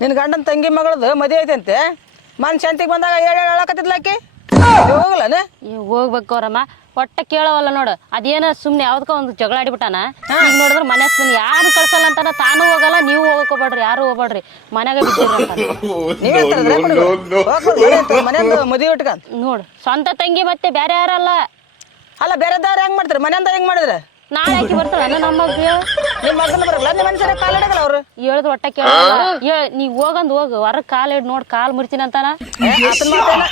ನಿನ್ನ ಗಂಡನ ತಂಗಿ ಮಗಳದು ಮದುವೆ ಐತಂತೆ ಮನ್ ಶಾಂತಿಗೆ ಬಂದಾಗ ಹೇಳಕತ್ತಿದ್ಲಾಕಿ ಹೋಗಲ್ಲನೆ ಹೋಗ್ಬೇಕು ಅವ್ರಮ್ಮ ಒಟ್ಟ ಕೇಳವಲ್ಲ ನೋಡು ಅದೇನ ಸುಮ್ನೆ ಯಾವ್ದಕ್ಕ ಒಂದು ಜಗಳ ಆಡಿಬಿಟ್ಟಾನ ಈಗ ನೋಡಿದ್ರೆ ಮನ್ಯಾಗ ಸುಮ್ನೆ ಯಾರು ಕಳ್ಸಲ್ಲ ಅಂತಾನ ತಾನು ಹೋಗಲ್ಲ ನೀವು ಹೋಗಕ್ ಹೋಗ್ಬೇಡ್ರಿ ಯಾರು ಹೋಗ್ಬೇಡ್ರಿ ಮನ್ಯಾಗ ಮನೆಯಿಂದ ಮದುವೆ ಇಟ್ಕಂತ ನೋಡು ಸ್ವಂತ ತಂಗಿ ಮತ್ತೆ ಬೇರೆ ಯಾರಲ್ಲ ಅಲ್ಲ ಬೇರೆದವ್ರು ಹೆಂಗ್ ಮಾಡ್ತಾರೆ ಮನೆಯಿಂದ ಹೆಂಗ್ ಮಾಡಿದ್ರೆ ನಾಳೆ ಹಾಕಿ ಬರ್ತಾಳ ನಮ್ಮ ಮಗ ನಿಮ್ಮ ಮಗನ ಬರಲ್ಲ ನಿಮ್ಮ ಮನುಷ್ಯರ ಕಾಲಿಡಗಲ್ಲ ಅವ್ರು ಹೇಳ್ದು ಒಟ್ಟ ಕೇಳಲ್ಲ ನೀ ಹೋಗಂದ್ ಹೋಗು ಹೊರಗ್ ಕಾಲ್ ಇಡ್ ನೋಡ್ ಕಾಲ್ ಮುರಿತೀನಿ ಅಂತಾನ ಆತನ ಮಾತೇನ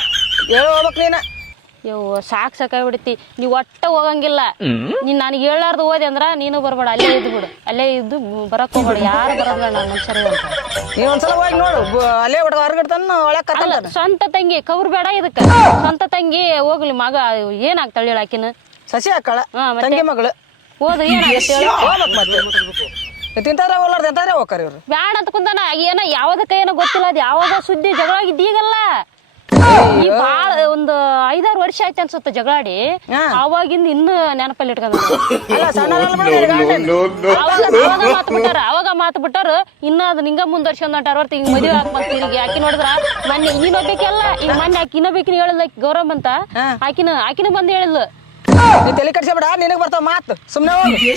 ಹೇಳು ಹೋಗ್ಬೇಕು ನೀನ ಯವ್ವ ಸಾಕಾಗ್ಬಿಡ್ತಿ ನೀವ್ ಒಟ್ಟ ಹೋಗಂಗಿಲ್ಲ ನೀನ್ ನನಗೆ ಹೇಳಾರ್ದು ಓದಿ ಅಂದ್ರ ನೀನು ಬರ್ಬೇಡ ಅಲ್ಲೇ ಇದ್ದು ಬಿಡು ಅಲ್ಲೇ ಇದ್ದು ಬರಕ್ ಹೋಗ್ಬೇಡ ಯಾರು ಬರೋದಿಲ್ಲ ನನ್ನ ಮನುಷ್ಯರೇ ಅಂತ ನೀವ್ ಒಂದ್ಸಲ ಹೋಗಿ ನೋಡು ಅಲ್ಲೇ ಹೊಡೆದ ಹೊರಗಿಡ್ತಾನ ಒಳಗ್ ಕತ್ತಲ್ಲ ಸ್ವಂತ ತಂಗಿ ಕವ್ರ ಬೇಡ ಇದಕ್ಕ ಸ್ವಂತ ತಂಗಿ ಹೋಗ್ಲಿ ಮಗ ಏನಾಗ್ತಾಳ ಹೇಳ ಆಕಿನ ಸಸಿ ಹಾಕಳ ತಂಗಿ ಮಗಳು ಹೋದ್ರೆ ಏನಾಗುತ್ತೆ ಹೋಗ್ಬೇಕು ಮತ್ತೆ ತಿಂತಾರ ಹೋಗ್ಲಾರ್ದು ಎಂತಾದ್ರೆ ಹೋಗ್ತಾರ ಇವ್ರು ಬ್ಯಾಡ ಅಂತ ಕುಂತಾನ ಏನೋ ಯಾವ್ದಕ್ಕ ಏನೋ ಗೊತ್ತಿಲ್ಲ ಅದು ಯಾವಾಗ ಸುದ್ದಿ ಜಗಳ ಆಗಿದ್ದೀಗಲ್ಲ ಈ ಬಾಳ ಒಂದು 5-6 ವರ್ಷ ಆಯ್ತು ಅನ್ಸುತ್ತ ಜಗಳಾಡಿ ಅವಾಗಿಂದ ಇನ್ನು ನೆನಪಲ್ಲಿ ಇಟ್ಕೊಂಡ ಅವಾಗ ಮಾತು ಬಿಟ್ಟಾರ ಇನ್ನ ಅದ್ ನಿಂಗ ಮುಂದುವರ್ಸ್ಕೊಂಡ್ ಹೊಂಟಾರ ಹೊರ್ತ ಈಗ ಮದುವೆ ಹಾಕ್ಬಂತ ಈಗ ಆಕಿ ನೋಡಿದ್ರ ಮೊನ್ನೆ ಇನ್ನೊಬ್ಬ ಬೇಕಲ್ಲ ಈಗ ಮೊನ್ನೆ ಆಕಿ ಇನ್ನೊಬ್ಬೇಕಿನ ಹೇಳಿದ್ಲ ಗೌರವ್ ಅಂತ ಆಕಿನ ಬಂದ್ ಹೇಳಿದ್ಲು ನೀ ತಲೆ ಕಟ್ಸಬೇಡ ನಿನಗ್ ಬರ್ತಾವ ಮಾತು ಸುಮ್ನೆ ಹೋಗಿ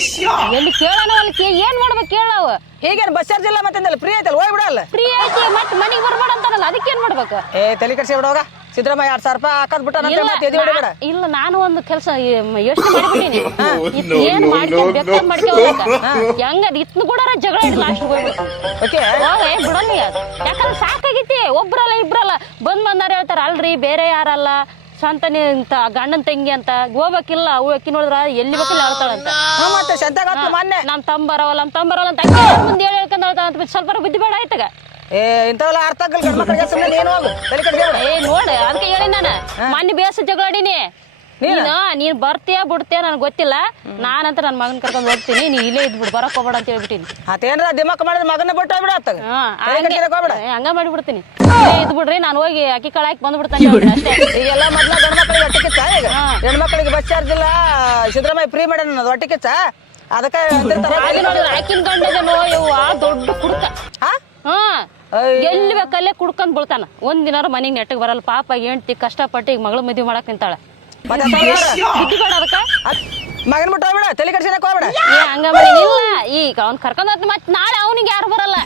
ಎಲ್ಲಿ ಕೇಳೋಣ ಅಲ್ಲಿ ಏನ್ ಮಾಡ್ಬೇಕು ಕೇಳವ ಹೀಗೇನು ಬಸ್ ಚಾರ್ಜ್ ಇಲ್ಲ ಮತ್ತೆ ಫ್ರೀ ಐತಲ್ಲ ಹೋಗಿ ಬಿಡಲ್ಲ ಫ್ರೀ ಐತಿ ಮತ್ತೆ ಮನೆಗೆ ಬರ್ಬೇಡ ಅಂತಾರಲ್ಲ ಅದಕ್ಕೇನ್ ಮಾಡ್ಬೇಕು ತಲೆ ಕಟ್ಸಬೇಡ ಹೋಗ ಸಿದ್ದರಾಮಯ್ಯ 2,000 ರೂಪಾಯಿ ಹಾಕದ್ ಬಿಟ್ಟ ಇಲ್ಲ ನಾನು ಒಂದು ಕೆಲಸ ಯೋಚನೆ ಮಾಡಿಬಿಟ್ಟಿನಿ ಏನ್ ಮಾಡ್ಕೊಂಡ್ ಮಾಡ್ಕೋಬೇಕ ಹೆಂಗ ಇತ್ನ ಕೂಡ ಜಗಳ ಹಿಡಿದು ಲಾಸ್ಟ್ ಹೋಗ್ಬೇಕು ಬಿಡಲ್ಲ ಯಾಕಂದ್ರೆ ಸಾಕಾಗೈತಿ ಒಬ್ರಲ್ಲ ಇಬ್ರಲ್ಲ ಬಂದಾರ ಹೇಳ್ತಾರ ಅಲ್ರಿ ಬೇರೆ ಯಾರಲ್ಲ ಸ್ವಂತನೇ ಅಂತ ಗಂಡನ್ ತಂಗಿ ಅಂತ ಹೋಗ್ಬೇಕಿಲ್ಲ ಅವು ಅಕ್ಕಿ ನೋಡಿದ್ರ ಎಲ್ಲಿ ಬೇಕಿಲ್ಲ ಹೇಳ್ತಾಳಂತ ನಮ್ ತಂಬರವಲ್ಲ ಅಂತ ಮುಂದೆ ಹೇಳ್ಕೊಂಡ್ ಸ್ವಲ್ಪ ಬುದ್ಧಿ ಬೇಡ ಆಯ್ತಾಗ ಇಂಥವೆಲ್ಲ ಅರ್ಥ ನೋಡ ಅದಕ್ಕೆ ಹೇಳಿ ನಾನು ಮೊನ್ನೆ ಬೇಸ ಜಗಳಾಡಿನಿ ನೀನ್ ಬರ್ತೀಯ ಬಿಡ್ತೀಯ ನನ್ಗೆ ಗೊತ್ತಿಲ್ಲ ನಾನಂತ ನನ್ನ ಮಗನ್ ಕರ್ಕೊಂಡ್ ಹೋಗ್ತೀನಿ ನೀ ಇಲ್ಲೇ ಇದ್ಬಿಡು ಬರಕ್ ಹೋಗ್ಬೇಡ ಅಂತ ಹೇಳ್ಬಿಟ್ಟಿನಿ ಅದೇನ್ರ ದಿಮಾಕ್ ಮಾಡಿದ್ರೆ ಮಗನ ಬಿಟ್ಟು ಹಂಗ ಮಾಡಿಬಿಡ್ತೀನಿ ಇಲ್ಲೇ ಇದ್ಬಿಡ್ರಿ ನಾನು ಹೋಗಿ ಅಕ್ಕಿ ಕಾಳು ಹಾಕಿ ಬಂದ್ಬಿಡ್ತಾನೆ ಅಷ್ಟೇ ಈಗೆಲ್ಲ ಮೊದ್ಲ ಗಂಡ್ಮಕ್ಳಿಗೆ ಒಟ್ಟಿಕಿಚ್ಚ ಈಗ ಹೆಣ್ಮಕ್ಳಿಗೆ ಬಸ್ ಚಾರ್ಜ್ ಇಲ್ಲ ಸಿದ್ದರಾಮಯ್ಯ ಫ್ರೀ ಮಾಡ್ಯಾನ ಒಟ್ಟಿಕಿಚ್ಚ ಅದಕ್ಕೆ ಆಕಿನ ಗಂಡದೇನೋ ಯವ್ವ ದೊಡ್ಡ ಕುಡ್ಕ ಎಲ್ಲಿ ಬೇಕಲ್ಲೇ ಕುಡ್ಕೊಂಡ್ ಬೀಳ್ತಾನ ಒಂದಿನಾರ ಮನೆಗ್ ನೆಟ್ಟಗ್ ಬರಲ್ಲ ಪಾಪ ಹೆಂಡ್ತಿ ಕಷ್ಟಪಟ್ಟು ಈಗ ಮಗಳ ಮದ್ವೆ ಮಾಡಕ್ ನಿಂತಾಳ ಬುದ್ಧಿ ಬೇಡ ಅದಕ್ಕ ಮಗನ್ ಬಿಟ್ಟು ಹೋಗ್ಬಿಡ ತಲೆ ಕಡ್ಸಕ್ ಹೋಗ್ಬಿಡ ಹಂಗ ಮಾಡಿ ಇಲ್ಲ ಈಗ ಅವ್ನ್ ಕರ್ಕೊಂಡ್ ಹೋದ್ ಮತ್ ನಾಳೆ ಅವನಿಗೆ ಯಾರು ಬರಲ್ಲ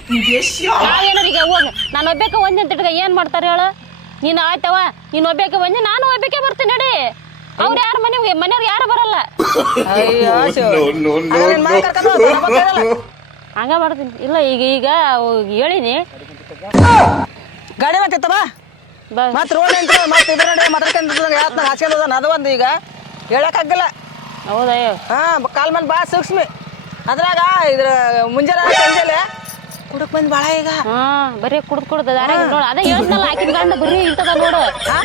ನಾವೇನಾರ ಈಗ ಹೋಗ ನಾನು ಒಬ್ಬೇಕ ಒಂದೇ ತಿಟ್ಗ ಏನ್ ಮಾಡ್ತಾರ ಹೇಳ ನೀನ್ ಆಯ್ತವ ನೀನ್ ಒಬ್ಬೇಕ ಒಂದೇ ನಾನು ಒಬ್ಬೇಕೆ ಬರ್ತೀನಿ ನಡಿ ಅವ್ರ ಯಾರ ಮನೆಯವ್ರು ಯಾರು ಬರಲ್ಲ ಹಂಗ ಮಾಡ್ತೀನಿ ಇಲ್ಲ ಈಗ ಹೇಳಿನಿ ಗಾಡಿ ಮಾತಿತ್ತವ ಮತ್ ರೋಡ್ ಅಂತ ಮತ್ತೆ ಇದ್ರ ಹಾಸ್ಕೊಂಡ್ ಅದು ಒಂದು ಈಗ ಹೇಳಕ್ ಆಗಿಲ್ಲ ಹೌದಯ್ಯ ಕಾಲ್ ಮಂದಿ ಭಾಳ ಸೂಕ್ಷ್ಮಿ ಅದ್ರಾಗ ಇದ್ರ ಮುಂಜಾನೆ ಸಂಜೆಲೆ ಕುಡಕ್ ಬಂದ್ ಬಾಳ ಈಗ ಬರೀ ಕುಡ್ದ ನೋಡ ಅದೇ ಹೇಳ್ತನಲ್ಲ ಆಕಿನ ಗಂಡ ಬರೀ ಇಂತದ ನೋಡು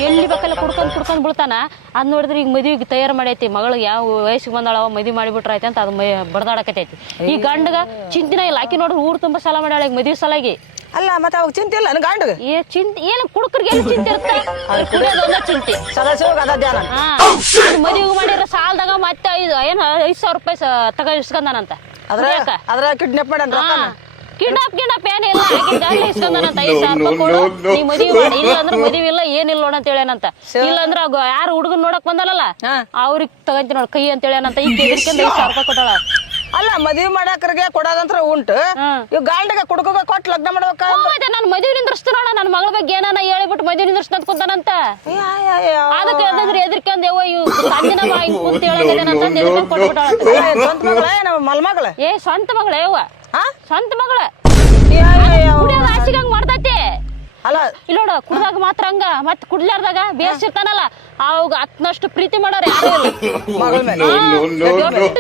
ಎಲ್ಲಿ ಬೇಕಲ್ಲ ಕುಡ್ಕೊಂಡ್ ಬಿಡ್ತಾನ ಅದ್ ನೋಡಿದ್ರೆ ಈಗ ಮದ್ವಿಗೆ ತಯಾರು ಮಾಡೈತಿ ಮಗಳಿಗೆ ಯಾವ ವಯಸ್ಸಿಗೆ ಬಂದಾಳ ಮದ್ವಿ ಮಾಡಿಬಿಟ್ರ ಆಯ್ತು ಅಂತ ಅದು ಬಡದಾಡಕತೈತಿ ಈ ಗಂಡಗ ಚಿಂತಿನ ಇಲ್ಲ ಆಕಿ ನೋಡ್ರಿ ಊರ್ ತುಂಬಾ ಸಾಲ ಮಾಡ್ಯಾಳ ಈಗ ಮದ್ವಿ ಸಲಾಗಿ ಅಲ್ಲ ಮತ್ತೆ ಅವಾಗ ಚಿಂತೆ ಇಲ್ಲ ನನ್ ಗಂಡಗ ಚಿಂತೆ ಏನು ಕುಡುಕರಿಗೆ ಏನು ಚಿಂತೆ ಇರುತ್ತೆ ಕುಡಿಯೋದೊಂದ ಚಿಂತೆ ಸದಸ್ಯ ಅದ ಧ್ಯಾನ ಮದುವೆ ಮಾಡಿರ ಸಾಲದಾಗ ಮತ್ತೆ 5,000 ರೂಪಾಯಿ ತಗ ಇಸ್ಕೊಂಡಾನಂತ ಅದ್ರ ಕಿಡ್ನಾಪ್ ಮಾಡ್ಯಾನ ಕಿಡ್ನಾಪ್ ಏನಿಲ್ಲ ಇಸ್ಕೊಂಡಾನಂತ 5,000 ರೂಪಾಯಿ ಕೊಡು ನೀ ಮದುವೆ ಮಾಡಿ ಇಲ್ಲ ಅಂದ್ರೆ ಮದುವೆ ಇಲ್ಲ ಏನಿಲ್ಲ ನೋಡ ಅಂತ ಹೇಳೇನಂತ ಇಲ್ಲ ಅಂದ್ರೆ ಯಾರು ಹುಡುಗನ್ ನೋಡಕ್ ಬಂದಲ್ಲ ಅವ್ರಿಗೆ ತಗಂತಿ ನೋಡ್ ಕೈ ಅಂತ ಹೇಳೇನಂತ ಈಗ 5,000 ರೂಪಾಯಿ ಕೊಟ್ಟಾಳ ಅಲ್ಲ ಮದ್ವಿ ಮಾಡಾಕರಿಗೆ ಕೊಡೋದಂತ್ರ ಉಂಟು ಇವ್ ಗಾಂಡಿಗೆ ಕುಡ್ಕೋಗ ಕೊಟ್ಟು ಲಗ್ನ ಮಾಡ್ಬೇಕ ನಾನು ಮದುವೆ ನಿಂದ್ರಸ್ತು ನೋಡ ನನ್ನ ಮಗಳ ಬಗ್ಗೆ ಏನಾನ ಹೇಳ್ಬಿಟ್ಟು ಮದುವೆ ನಿಂದ್ರಸ್ತ ಕುಂತಾನಂತ ಅದಕ್ಕೆ ಅದಂದ್ರೆ ಎದ್ರಿಕೊಂಡ್ ಯವ್ವ ಇವ್ ಸಂಜನ ಕುಂತ ಸ್ವಂತ ಮಗಳ ನಮ್ಮ ಮಲ್ಮಗಳ ಸ್ವಂತ ಮಗಳ ಯವ್ವ ಸ್ವಂತ ಮಗಳ ಆಸಿಗಂಗ್ ಮಾಡ್ತೈತಿ ಅಲ್ಲ ಇಲ್ಲೋಡ ಕುಡ್ದಾಗ ಮಾತ್ರ ಹಂಗ ಮತ್ ಕುಡ್ಲಾರ್ದಾಗ ಬೇಸಿರ್ತಾನಲ್ಲ ಅವಾಗ ಅತ್ನಷ್ಟು ಪ್ರೀತಿ ಮಾಡೋರು ಯಾರು ಇಲ್ಲ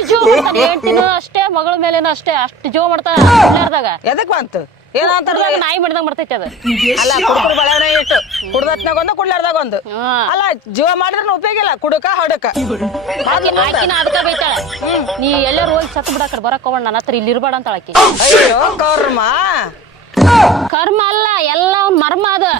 ಜೋ ಮಾಡ್ತಾನೆ ಹೇಳ್ತೀನ ಅಷ್ಟೇ ಮಗಳ ಮೇಲೇನು ಅಷ್ಟೇ ಅಷ್ಟು ಜೋ ಮಾಡ್ತಾನ ಕುಡ್ಲಾರ್ದಾಗ ಎದಕ್ ಬಂತು ಏನಂತಾರ ನಾಯಿ ಮಾಡಿದಂಗ ಬರ್ತೈತಿ ಅದು ಅಲ್ಲ ಕುಡುಕರು ಬಳೆವನೇ ಇಟ್ಟು ಕುಡ್ದತ್ನಾಗ ಒಂದು ಕುಡ್ಲಾರ್ದಾಗ ಒಂದು ಅಲ್ಲ ಜೀವ ಮಾಡಿದ್ರೆ ಉಪಯೋಗ ಇಲ್ಲ ಕುಡುಕ ಹಡಕ ಆಕಿನ ಅದಕ್ಕ ಬೈತಾಳ ನೀ ಎಲ್ಲರೂ ಹೋಗಿ ಸತ್ತು ಬಿಡಾಕಡೆ ಬರಕ್ ಹೋಗೋಣ ನನ್ನ ಹತ್ರ ಇಲ್ಲಿ ಇರ್ಬೇಡ ಅಂತ ಆಕಿ ಅಯ್ಯೋ ಕರ್ಮ ಕರ್ಮ ಅಲ್ಲ ಎಲ್ಲ ಮರ್ಮ ಅದು